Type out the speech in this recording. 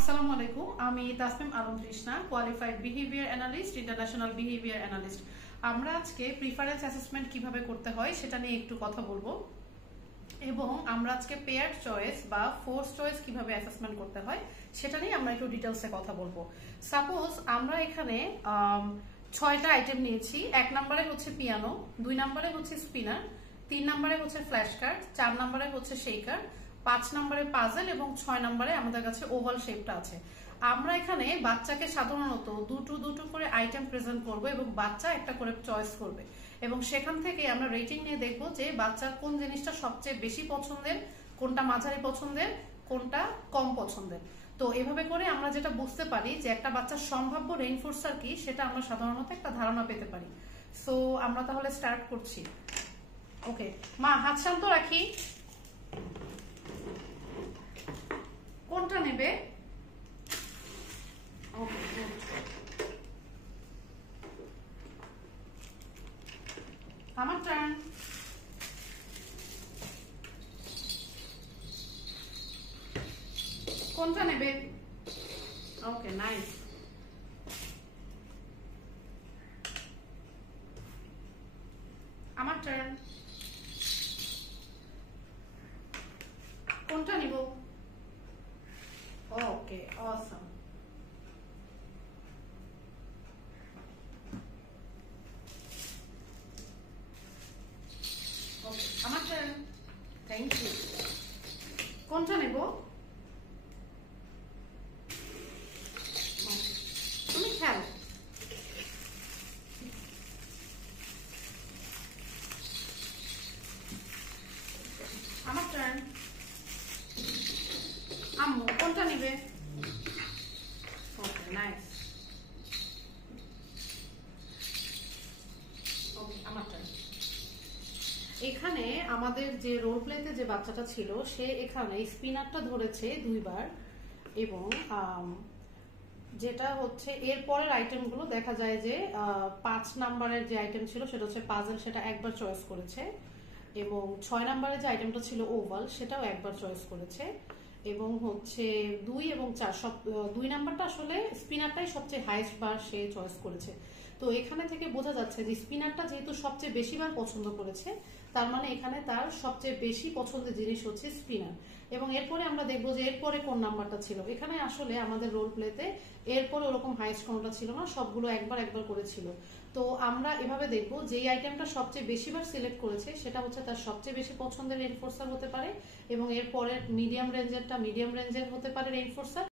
আসসালামু আলাইকুম, আমি Tasmim Alam Trishna, qualified behaviour analyst, international behaviour analyst. আমরা আজকে প্রিফারেন্স অ্যাসেসমেন্ট কিভাবে করতে হয় সেটা নিয়ে একটু কথা বলবো, এবং আমরা আজকে পেয়ার চয়েস বা ফোর্স চয়েস কিভাবে অ্যাসেসমেন্ট করতে হয় সেটা নিয়ে আমরা একটু ডিটেলসে কথা বলবো। সাপোজ আমরা এখানে 6টা আইটেম নিয়েছি। 1 নম্বরে হচ্ছে পিয়ানো, 2 নম্বরে হচ্ছে স্পিনার, 3 নম্বরে হচ্ছে ফ্ল্যাশ কার্ড, 4 নম্বরে হচ্ছে শেকার, 5 নম্বরে পাজল এবং 6 নম্বরে আমাদের কাছে ওভাল শেপটা আছে। আমরা এখানে বাচ্চাকে সাধারণত দুটো করে আইটেম প্রেজেন্ট করব এবং বাচ্চা একটা করে চয়েস করবে, এবং সেখান থেকে আমরা রেটিং নিয়ে দেখব যে বাচ্চার কোন জিনিসটা সবচেয়ে বেশি পছন্দের, কোনটা মাঝারি পছন্দের, কোনটা কম পছন্দের। তো এভাবে করে আমরা যেটা বুঝতে পারি যে একটা বাচ্চার সম্ভাব্য রেইনফোর্সার কি, সেটা আমরা সাধারণত একটা ধারণা পেতে পারি। সো আমরা তাহলে স্টার্ট করছি। ওকে মা, হাত শান্ত রাখি। কোনটা নেবে? ওকে, আমার টার্ন। কোনটা নেবে? ওকে, নাইস। আমার টার্ন। কোনটা নিব? ওকে, অসাম। ওকে, আমার টার্ন। Thank you. কোনটা নেব? তুমি খেলো। আমার টার্ন। আম্মু কোনটা নিবে? ওকে, নাইস। ওকে, আমার টার্ন। এখানে আমাদের যে রোল প্লেতে যে বাচ্চাটা ছিল, সে এখানে স্পিনারটা ধরেছে 2 বার, এবং যেটা হচ্ছে এর পরের আইটেমগুলো দেখা যায় যে 5 নাম্বারের যে আইটেম ছিল সেটা হচ্ছে পাজল, সেটা একবার চয়েস করেছে, এবং 6 নাম্বারের যে আইটেমটা ছিল ওভাল, সেটাও একবার চয়েস করেছে, এবং হচ্ছে 2 এবং 4 সব 2 নাম্বারটা আসলে স্পিনারটাই সবচেয়ে হাইয়েস্ট বার সে চয়েস করেছে। তো এখানে থেকে বোঝা যাচ্ছে যে স্পিনারটা যেহেতু সবচেয়ে বেশি বার পছন্দ করেছে, তার মানে এখানে তার সবচেয়ে বেশি পছন্দের জিনিস হচ্ছে স্পিনার। এবং এরপরে আমরা দেখবো যে এরপরে কোন নাম্বারটা ছিল। এখানে আসলে আমাদের রোল প্লেতে এরপরে ওরকম হাইয়েস্ট কোনটা ছিল না, সবগুলো একবার একবার করেছিল। তো আমরা এভাবে দেখবো যেই আইটেমটা সবচেয়ে বেশিবার সিলেক্ট করেছে সেটা হচ্ছে তার সবচেয়ে বেশি পছন্দের রেইনফোর্সার হতে পারে, এবং এরপরে মিডিয়াম রেঞ্জের হতে পারে রেইনফোর্সার।